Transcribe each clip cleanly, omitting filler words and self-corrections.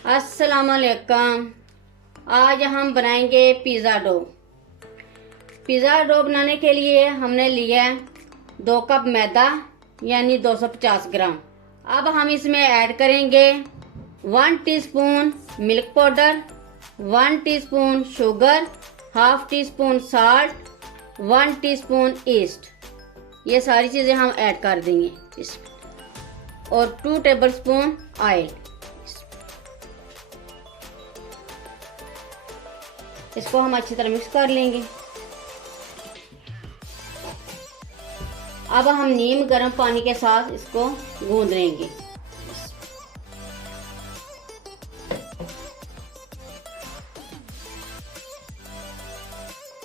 अस्सलामुअलैकुम। आज हम बनाएंगे पिज़्ज़ा डो। पिज़्ज़ा डो बनाने के लिए हमने लिया 2 कप मैदा यानी 250 ग्राम। अब हम इसमें ऐड करेंगे 1 teaspoon milk powder, 1 teaspoon sugar, half tea spoon salt, 1 teaspoon east. ये सारी चीज़ें हम ऐड कर देंगे इसमें, और 2 टेबलस्पून ऑयल। इसको हम अच्छी तरह मिक्स कर लेंगे। अब हम नीम गर्म पानी के साथ इसको गूंद लेंगे।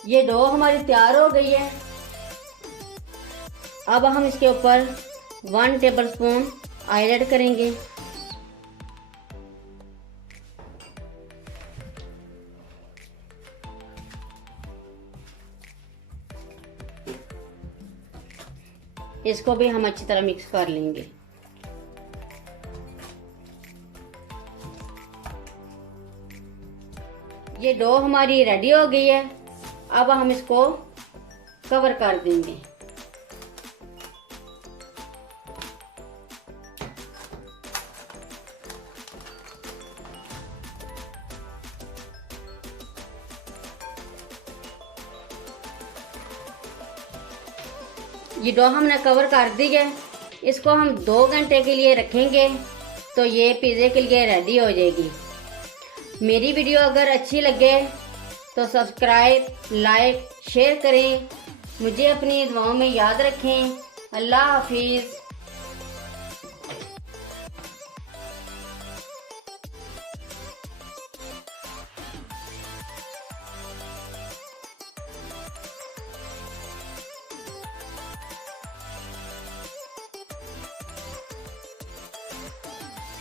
ये डो हमारी तैयार हो गई है। अब हम इसके ऊपर 1 टेबलस्पून ऑयल ऐड करेंगे। इसको भी हम अच्छी तरह मिक्स कर लेंगे। ये डो हमारी रेडी हो गई है। अब हम इसको कवर कर देंगे। ये डो हमने कवर कर दी है। इसको हम 2 घंटे के लिए रखेंगे तो ये पिज़्ज़े के लिए रेडी हो जाएगी। मेरी वीडियो अगर अच्छी लगे तो सब्सक्राइब, लाइक, शेयर करें। मुझे अपनी दुआओं में याद रखें। अल्लाह हाफिज़।